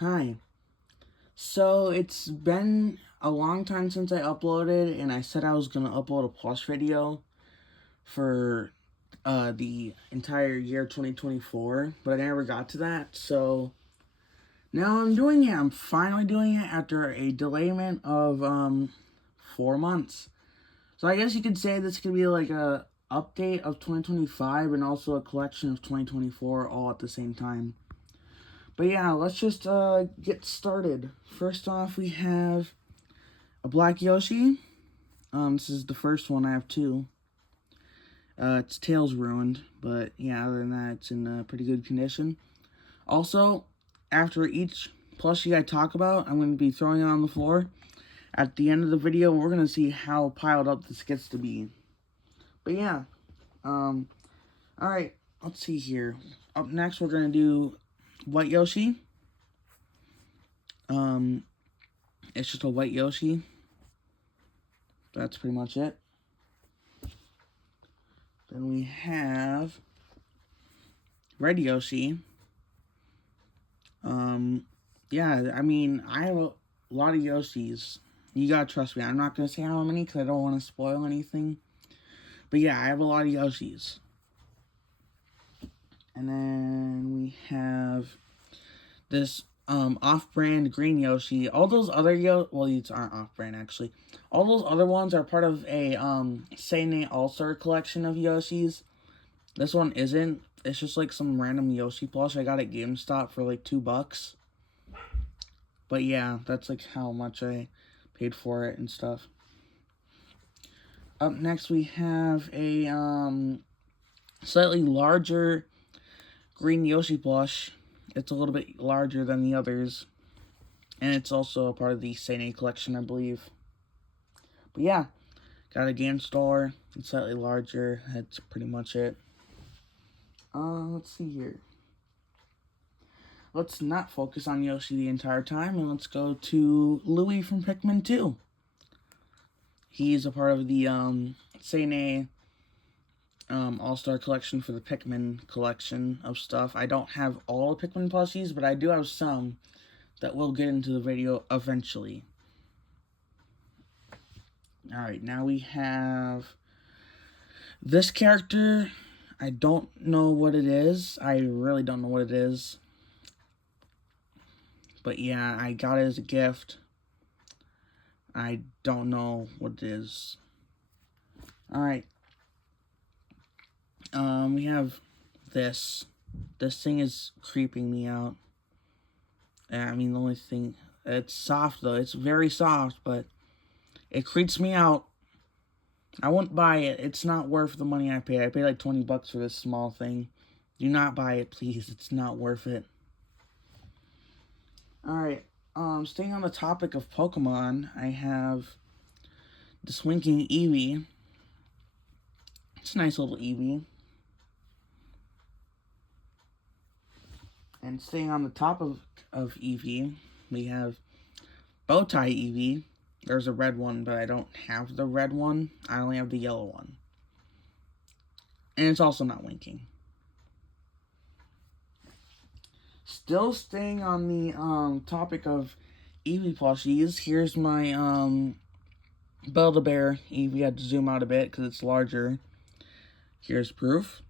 Hi. So it's been a long time since I uploaded, and I said I was gonna upload a Plush video for the entire year 2024, but I never got to that. So now I'm doing it. I'm finally doing it after a delayment of 4 months. So I guess you could say this could be like a update of 2025 and also a collection of 2024 all at the same time. But yeah, let's just get started. First off, we have a black Yoshi. This is the first one. I have two. Its tail's ruined, but yeah, other than that, it's in pretty good condition. Also, after each plushie I talk about, I'm going to be throwing it on the floor. At the end of the video, we're going to see how piled up this gets to be. But yeah, alright, let's see here. Up next, we're going to do White Yoshi. It's just a white Yoshi. That's pretty much it. Then we have Red Yoshi. Yeah, I mean, I have a lot of Yoshis. You gotta trust me. I'm not gonna say how many because I don't want to spoil anything. But yeah, I have a lot of Yoshis. And then we have this off-brand green Yoshi. All those other well, these aren't off-brand actually. All those other ones are part of a Seine All-Star collection of Yoshis. This one isn't. It's just like some random Yoshi plush I got at GameStop for like $2. But yeah, that's like how much I paid for it and stuff. Up next we have a slightly larger green Yoshi plush. It's a little bit larger than the others. And it's also a part of the Seine collection, I believe. But yeah, got a GameStop. It's slightly larger. That's pretty much it. Let's see here. Let's not focus on Yoshi the entire time, and let's go to Louie from Pikmin 2. He's a part of the Seine All-Star collection for the Pikmin collection of stuff. I don't have all the Pikmin plushies, but I do have some that we'll get into the video eventually. Alright, now we have this character. I don't know what it is. I really don't know what it is. But yeah, I got it as a gift. I don't know what it is. Alright. We have this. This thing is creeping me out. I mean, the only thing... It's soft, though. It's very soft, but it creeps me out. I won't buy it. It's not worth the money I paid. I paid like $20 for this small thing. Do not buy it, please. It's not worth it. Alright, staying on the topic of Pokemon, I have this winking Eevee. It's a nice little Eevee. And staying on the top of Eevee, we have Bowtie Eevee. There's a red one, but I don't have the red one. I only have the yellow one. And it's also not winking. Still staying on the topic of Eevee plushies, here's my Build-A-Bear Eevee. I had to zoom out a bit because it's larger. Here's proof.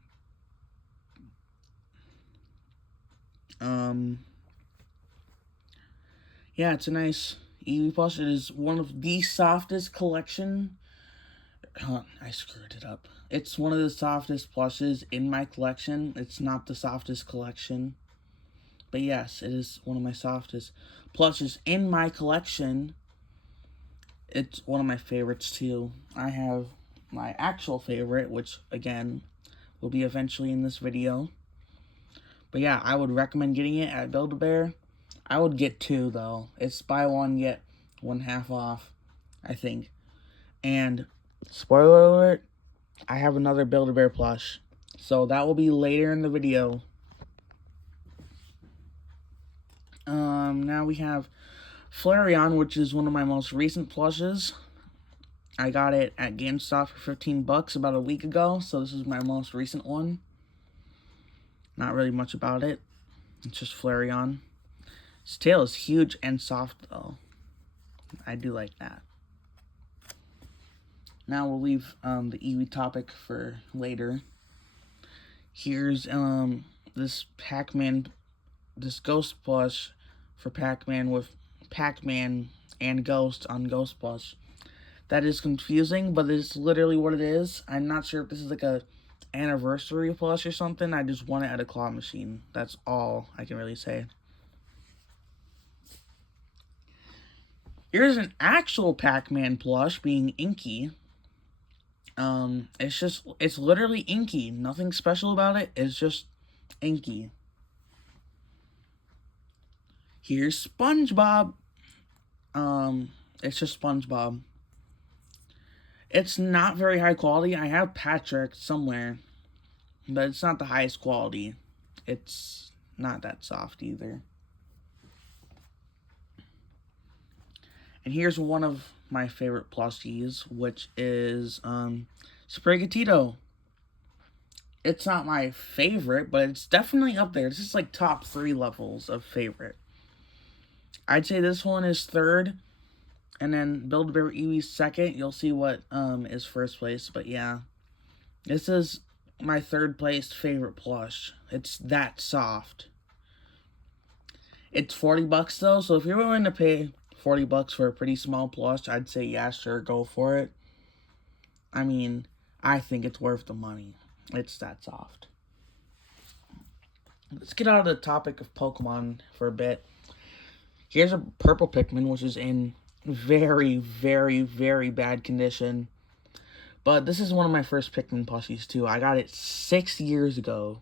Yeah, it's a nice Eevee plush. It is one of the softest collection. I screwed it up. It's one of the softest plushes in my collection. It's not the softest collection. But yes, it is one of my softest plushes in my collection. It's one of my favorites too. I have my actual favorite, which again will be eventually in this video. But yeah, I would recommend getting it at Build-A-Bear. I would get two though. It's buy one, get one half off, I think. And spoiler alert, I have another Build-A-Bear plush. So that will be later in the video. Now we have Flareon, which is one of my most recent plushes. I got it at GameStop for $15 about a week ago, so this is my most recent one. Not really much about it. It's just Flareon. Its tail is huge and soft, though. I do like that. Now we'll leave the Eevee topic for later. Here's this Pac-Man, this Ghost plush for Pac-Man with Pac-Man and Ghost on Ghost plush. That is confusing, but it's literally what it is. I'm not sure if this is like a anniversary plush or something. I just won it at a claw machine. That's all I can really say. Here's an actual Pac-Man plush being Inky. It's literally Inky. Nothing special about it. It's just Inky. Here's SpongeBob. It's just SpongeBob. It's not very high quality. I have Patrick somewhere, but it's not the highest quality. It's not that soft either. And here's one of my favorite plushies, which is Sprigatito. It's not my favorite, but it's definitely up there. This is like top 3 levels of favorite. I'd say this one is third, and then Build-A-Bear Eevee's second. You'll see what is first place, but yeah. This is my third place favorite plush. It's that soft. It's $40 though, so if you're willing to pay $40 for a pretty small plush, I'd say yeah, sure, go for it. I mean, I think it's worth the money. It's that soft. Let's get out of the topic of Pokemon for a bit. Here's a purple Pikmin, which is in very, very, very bad condition. But this is one of my first Pikmin plushies too. I got it 6 years ago.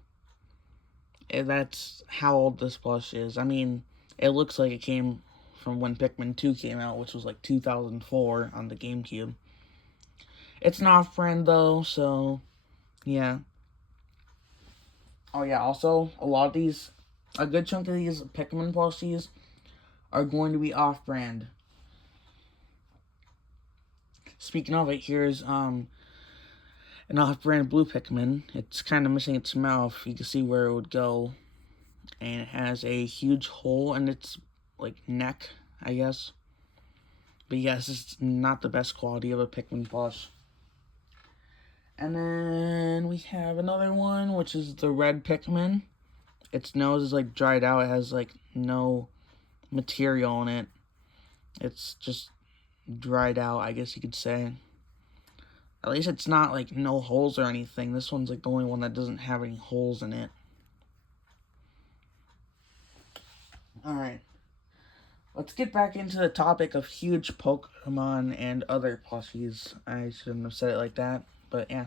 And that's how old this plush is. I mean, it looks like it came from when Pikmin 2 came out, which was like 2004 on the GameCube. It's an off-brand though, so yeah. Oh yeah, also, a good chunk of these Pikmin plushies are going to be off-brand. Speaking of it, here's an off-brand blue Pikmin. It's kind of missing its mouth. You can see where it would go. And it has a huge hole in its like neck, I guess. But yes, it's not the best quality of a Pikmin plush. And then we have another one, which is the red Pikmin. Its nose is like dried out. It has like no material in it. It's just dried out, I guess you could say. At least it's not like no holes or anything. This one's like the only one that doesn't have any holes in it. Alright. Let's get back into the topic of huge Pokemon and other plushies. I shouldn't have said it like that, but yeah.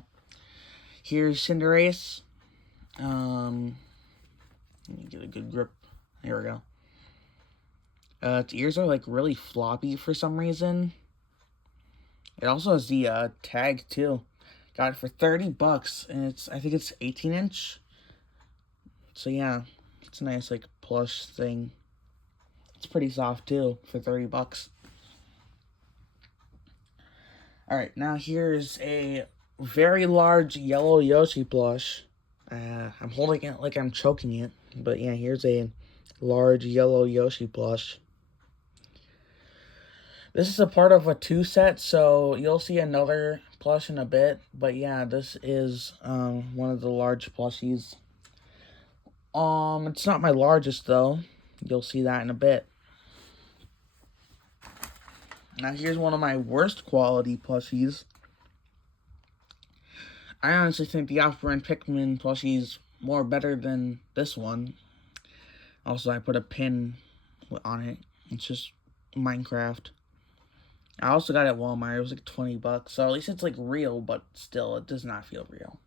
Here's Cinderace. Let me get a good grip. Here we go. Its ears are like really floppy for some reason. It also has the tag too. Got it for $30, and I think it's 18-inch. So yeah, it's a nice like plush thing. It's pretty soft too for $30. Alright, now here's a very large yellow Yoshi plush. I'm holding it like I'm choking it. But yeah, here's a large yellow Yoshi plush. This is a part of a 2 set, so you'll see another plush in a bit. But yeah, this is one of the large plushies. It's not my largest though. You'll see that in a bit. Now here's one of my worst quality plushies. I honestly think the off-brand Pikmin plushie's more better than this one. Also, I put a pin on it. It's just Minecraft. I also got it at Walmart. It was like $20, so at least it's like real, but still, it does not feel real.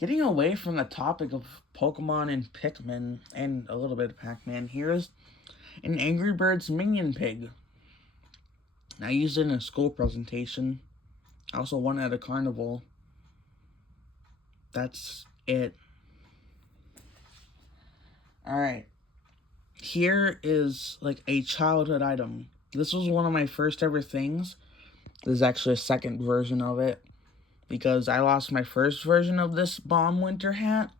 Getting away from the topic of Pokemon and Pikmin, and a little bit of Pac-Man, here's an Angry Birds Minion Pig. I used it in a school presentation. I also won at a carnival. That's it. Alright. Here is like a childhood item. This was one of my first ever things. There's actually a second version of it, because I lost my first version of this bomb winter hat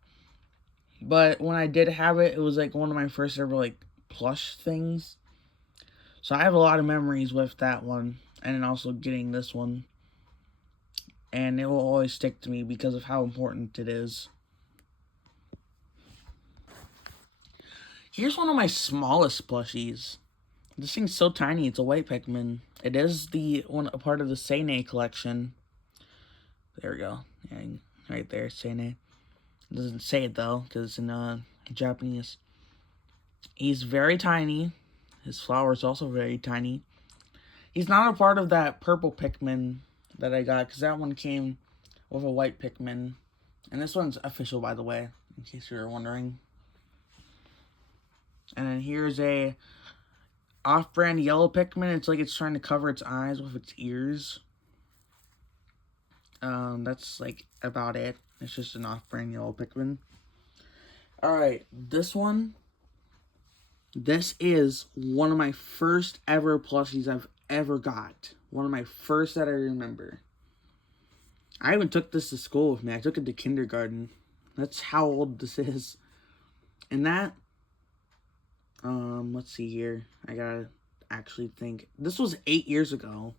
But when I did have it, it was like one of my first ever like plush things. So I have a lot of memories with that one, and then also getting this one. And it will always stick to me because of how important it is. Here's one of my smallest plushies. This thing's so tiny, it's a white Pikmin. It is a part of the Seine collection. There we go. Yeah, right there, Seine. It doesn't say it though, because it's in Japanese. He's very tiny. His flower is also very tiny. He's not a part of that purple Pikmin that I got, because that one came with a white Pikmin. And this one's official, by the way, in case you were wondering. And then here's a off-brand yellow Pikmin. It's like it's trying to cover its eyes with its ears. That's like about it. It's just an off-brand yellow Pikmin. Alright, this one. This is one of my first ever plushies I've ever got. One of my first that I remember. I even took this to school with me. I took it to kindergarten. That's how old this is. And that, let's see here. I gotta actually think. This was 8 years ago.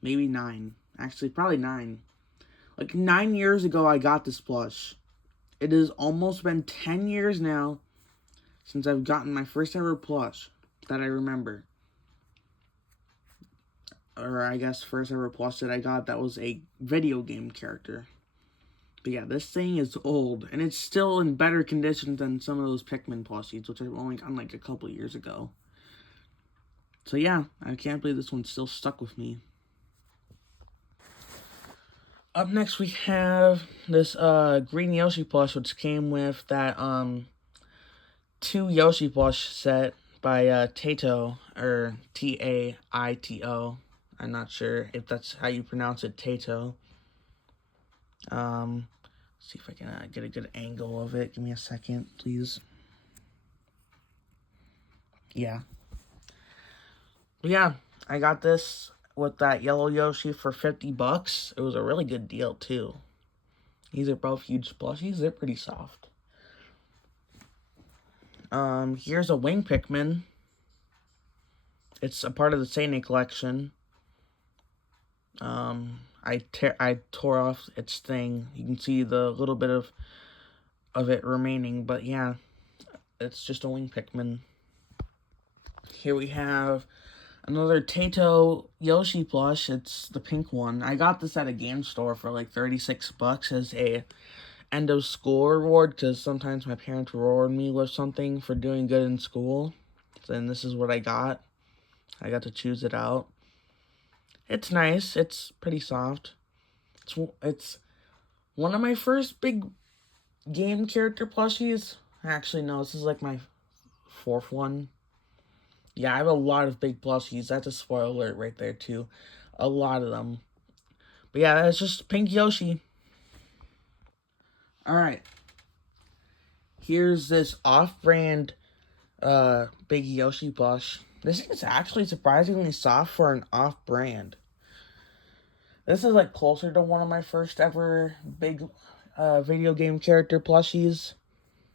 Maybe 9. Actually, probably 9. Like 9 years ago I got this plush. It has almost been 10 years now since I've gotten my first ever plush that I remember. Or I guess first ever plush that I got that was a video game character. But yeah, this thing is old, and it's still in better condition than some of those Pikmin plushies, which I've only gotten like a couple years ago. So yeah, I can't believe this one's still stuck with me. Up next we have this green Yoshi plush, which came with that 2 Yoshi plush set by Taito, or Taito. I'm not sure if that's how you pronounce it, Taito. See if I can get a good angle of it. Give me a second, please. Yeah. But yeah, I got this with that yellow Yoshi for $50. It was a really good deal, too. These are both huge plushies. They're pretty soft. Here's a wing Pikmin. It's a part of the Seine collection. I tore off its thing. You can see the little bit of it remaining, but yeah, it's just a wing Pikmin. Here we have another Taito Yoshi plush. It's the pink one. I got this at a game store for like $36 as a end of school reward, because sometimes my parents reward me with something for doing good in school. And this is what I got. I got to choose it out. It's nice. It's pretty soft. It's one of my first big game character plushies. Actually, no, this is like my 4th one. Yeah, I have a lot of big plushies. That's a spoiler alert right there, too. A lot of them. But yeah, that's just Pink Yoshi. Alright. Here's this off-brand Big Yoshi plush. This is actually surprisingly soft for an off-brand. This is like closer to one of my first ever big video game character plushies.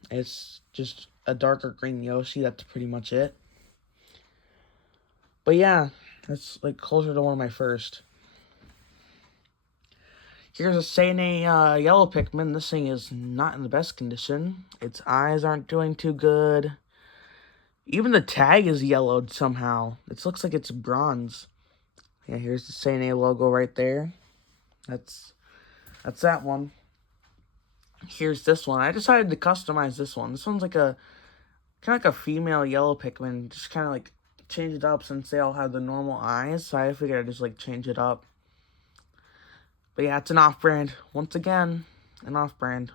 It's just a darker green Yoshi. That's pretty much it. But yeah, that's like closer to one of my first. Here's a Seine yellow Pikmin. This thing is not in the best condition. Its eyes aren't doing too good. Even the tag is yellowed somehow. It looks like it's bronze. Yeah, here's the Seine logo right there. That's that one. Here's this one. I decided to customize this one. This one's like a kind of like a female yellow Pikmin. Just kind of like change it up since they all have the normal eyes. So I figured I'd just like change it up. But yeah, it's an off-brand. Once again, an off-brand.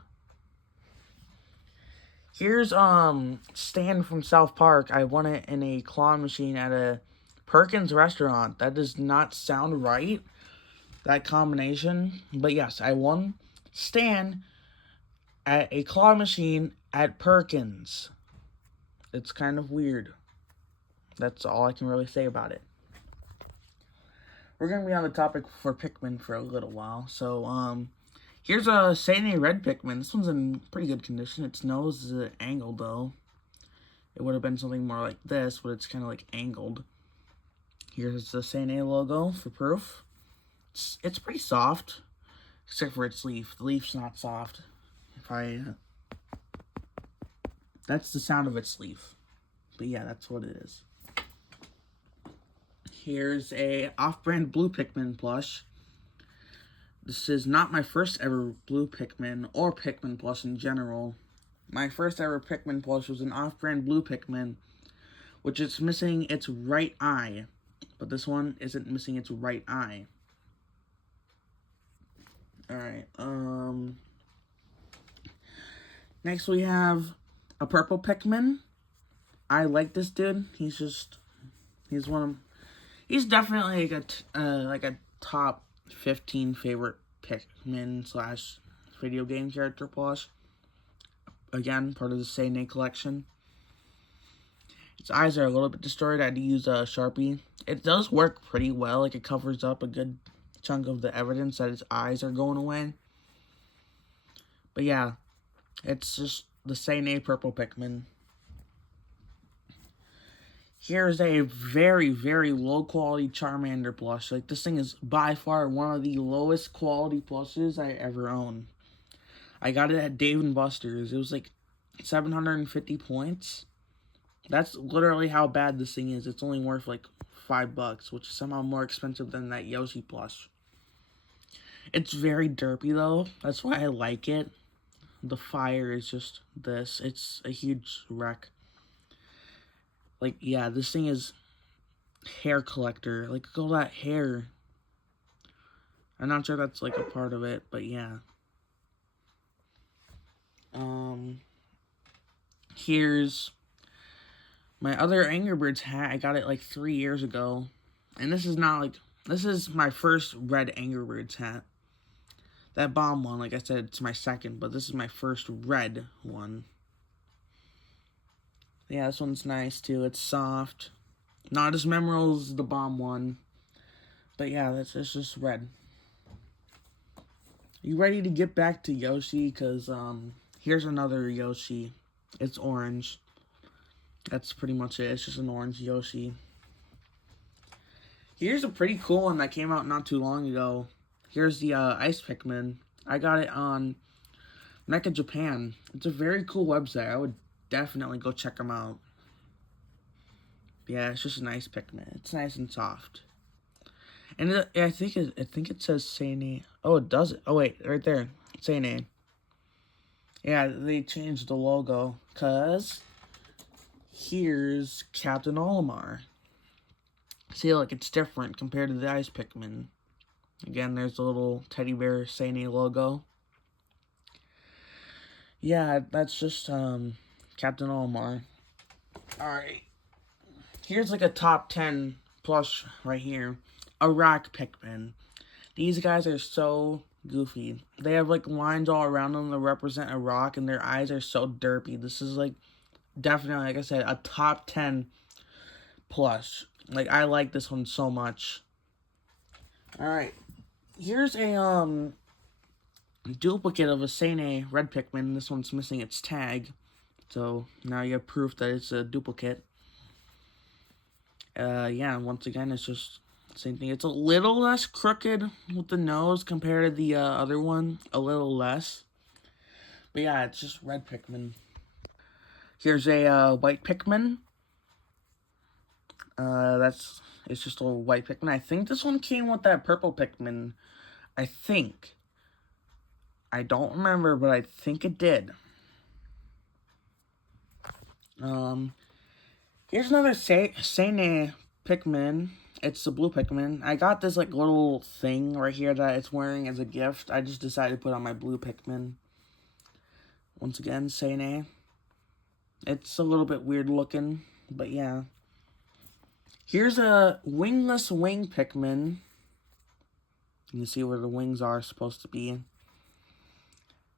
Here's Stan from South Park. I won it in a claw machine at a Perkins restaurant. That does not sound right, that combination. But yes, I won Stan at a claw machine at Perkins. It's kind of weird. That's all I can really say about it. We're going to be on the topic for Pikmin for a little while. So, Here's a Sane Red Pikmin. This one's in pretty good condition. Its nose is angled though. It would have been something more like this, but it's kind of like angled. Here's the Sane logo for proof. It's pretty soft, except for its leaf. The leaf's not soft. That's the sound of its leaf. But yeah, that's what it is. Here's a off-brand blue Pikmin plush. This is not my first ever blue Pikmin or Pikmin plush in general. My first ever Pikmin plush was an off-brand blue Pikmin, which is missing its right eye. But this one isn't missing its right eye. Alright, next we have a purple Pikmin. I like this dude. He's definitely like a top 15 favorite Pikmin / video game character plush. Again, part of the Sane collection. Its eyes are a little bit distorted. I had to use a Sharpie. It does work pretty well. Like, it covers up a good chunk of the evidence that its eyes are going away. But yeah, it's just the Sane purple Pikmin. Here's a very, very low quality Charmander plush. Like, this thing is by far one of the lowest quality plushes I ever owned. I got it at Dave & Buster's. It was like 750 points. That's literally how bad this thing is. It's only worth like $5, which is somehow more expensive than that Yoshi plush. It's very derpy though. That's why I like it. The fire is just this. It's a huge wreck. Like, yeah, this thing is hair collector. Like, look at all that hair. I'm not sure that's like a part of it, but yeah. Here's my other Angry Birds hat. I got it like 3 years ago. And this is my first red Angry Birds hat. That bomb one, like I said, it's my second, but this is my first red one. Yeah, this one's nice too. It's soft. Not as memorable as the bomb one. But yeah, it's just red. You ready to get back to Yoshi? Because, here's another Yoshi. It's orange. That's pretty much it. It's just an orange Yoshi. Here's a pretty cool one that came out not too long ago. Here's the Ice Pikmin. I got it on Mecha Japan. It's a very cool website. I would definitely go check them out. Yeah, it's just an Ice Pikmin. It's nice and soft. And I think it says Sane. Oh, it does it. Oh wait, right there, Sane. Yeah, they changed the logo because here's Captain Olimar. See, like, it's different compared to the Ice Pikmin. Again, there's a little teddy bear Sane logo. Yeah, that's just Captain Olimar. Alright. Here's like a top 10 plush right here. A rock Pikmin. These guys are so goofy. They have like lines all around them that represent a rock, and their eyes are so derpy. This is like definitely, like I said, a top 10 plush. Like, I like this one so much. Alright. Here's a duplicate of a Sane red Pikmin. This one's missing its tag. So now you have proof that it's a duplicate. Yeah, once again, it's just the same thing. It's a little less crooked with the nose compared to the other one. A little less. But yeah, it's just red Pikmin. Here's a white Pikmin. It's just a white Pikmin. I think this one came with that purple Pikmin. I think. I don't remember, but I think it did. Here's another Sane Pikmin. It's the blue Pikmin. I got this like little thing right here that it's wearing as a gift. I just decided to put on my blue Pikmin. Once again, Sane. It's a little bit weird looking, but yeah. Here's a wingless wing Pikmin. You can see where the wings are supposed to be.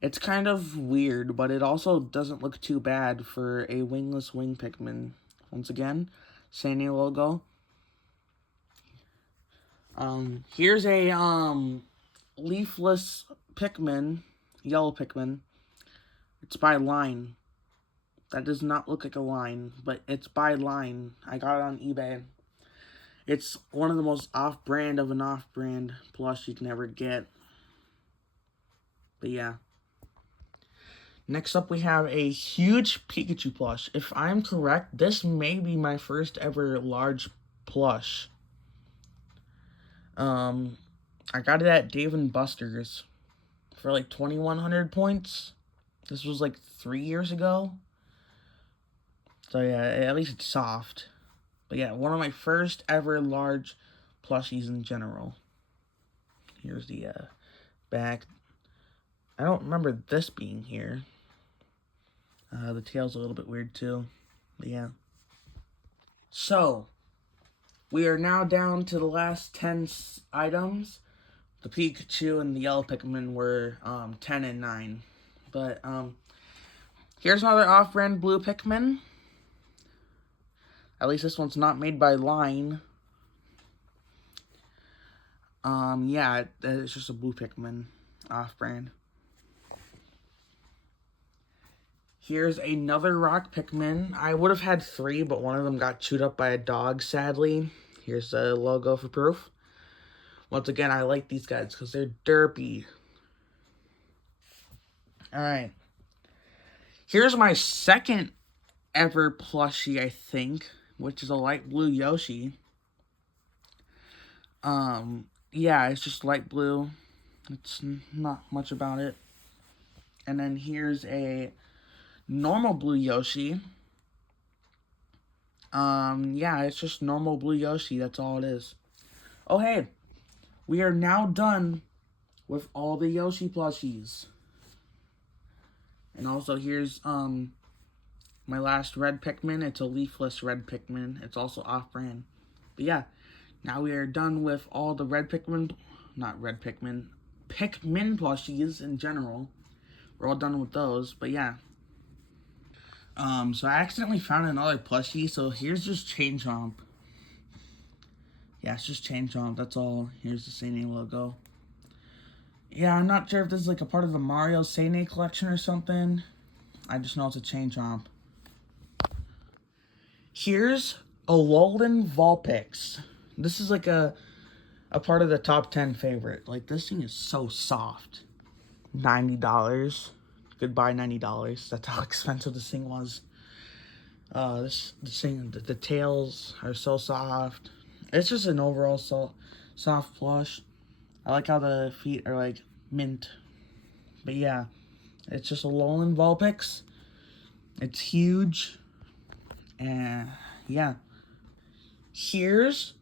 It's kind of weird, but it also doesn't look too bad for a wingless wing Pikmin. Once again, Sane logo. Here's a leafless Pikmin, yellow Pikmin. It's by line. That does not look like a line, but it's by line. I got it on eBay. It's one of the most off-brand of an off-brand plush you can ever get. But yeah. Next up, we have a huge Pikachu plush. If I'm correct, this may be my first ever large plush. I got it at Dave & Buster's for like 2,100 points. This was like 3 years ago. So yeah, at least it's soft. But yeah, one of my first ever large plushies in general. Here's the back. I don't remember this being here. The tail's a little bit weird too. But yeah. So, we are now down to the last 10 items. The Pikachu and the yellow Pikmin were 10 and 9. But here's another off-brand blue Pikmin. At least this one's not made by Line. Yeah, it's just a blue Pikmin off-brand. Here's another rock Pikmin. I would have had 3, but one of them got chewed up by a dog, sadly. Here's the logo for proof. Once again, I like these guys because they're derpy. Alright. Here's my second ever plushie, I think, which is a light blue Yoshi. Yeah, it's just light blue. It's not much about it. And then here's a normal blue Yoshi. Yeah, it's just normal blue Yoshi. That's all it is. Oh, hey. We are now done with all the Yoshi plushies. And also, here's, my last red Pikmin. It's a leafless red Pikmin. It's also off-brand. But yeah, now we are done with all the red Pikmin. Not red Pikmin. Pikmin plushies in general. We're all done with those. But yeah. So I accidentally found another plushie, so here's just Chain Chomp. Yeah, it's just Chain Chomp, that's all. Here's the Seine logo. Yeah, I'm not sure if this is like a part of the Mario Seine collection or something. I just know it's a Chain Chomp. Here's a Alolan Vulpix. This is like a part of the top 10 favorite. Like, this thing is so soft. $90. Goodbye, $90. That's how expensive this thing was. This thing, the tails are so soft. It's just an overall soft plush. I like how the feet are like mint. But yeah, it's just a Alolan Vulpix. It's huge. And yeah. Here's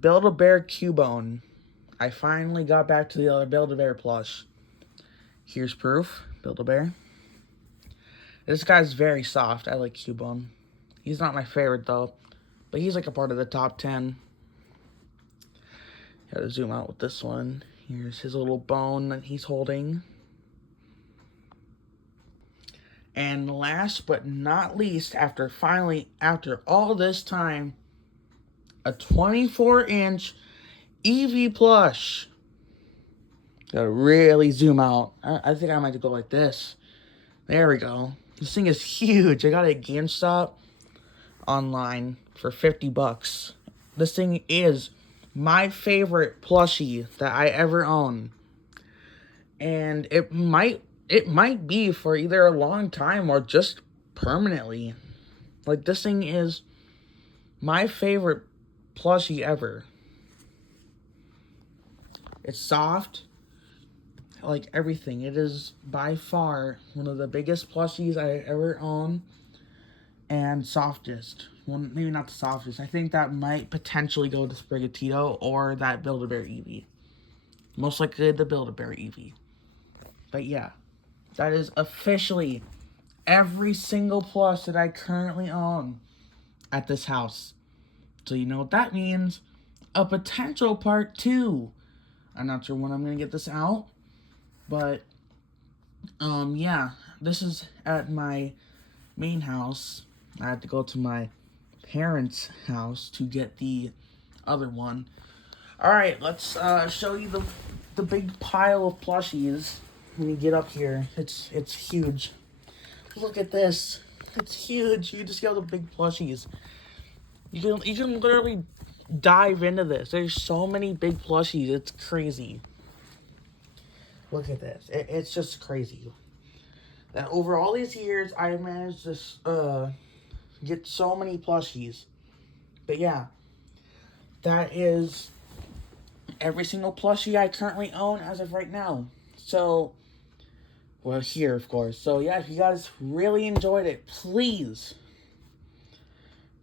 Build-A-Bear Cubone. I finally got back to the other Build-A-Bear plush. Here's proof. Build-A-Bear. This guy's very soft. I like Cubone. He's not my favorite though, but he's like a part of the top 10. Gotta zoom out with this one. Here's his little bone that he's holding. And last but not least, after all this time, a 24-inch Eevee plush. Gotta really zoom out. I think I might go like this. There we go. This thing is huge. I got it at GameStop online for $50. This thing is my favorite plushie that I ever own. And it might be for either a long time or just permanently. Like, this thing is my favorite plushie ever. It's soft. Like everything. It is by far one of the biggest plushies I ever own. And softest. Well, maybe not the softest. I think that might potentially go to Sprigatito or that Build-A-Bear Eevee. Most likely the Build-A-Bear Eevee. But yeah. That is officially every single plush that I currently own at this house. So you know what that means. A potential part 2. I'm not sure when I'm going to get this out. But, yeah, this is at my main house. I had to go to my parents' house to get the other one. Alright, let's show you the big pile of plushies. When you get up here, it's huge. Look at this. It's huge. You just see all the big plushies. You can literally dive into this. There's so many big plushies. It's crazy. Look at this. It's just crazy. That over all these years, I managed to get so many plushies. But yeah, that is every single plushie I currently own as of right now. So, well, here, of course. So yeah, if you guys really enjoyed it, please,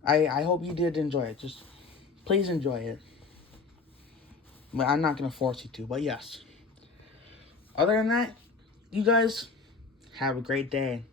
I hope you did enjoy it. Just please enjoy it. But I'm not going to force you to, but yes. Other than that, you guys have a great day.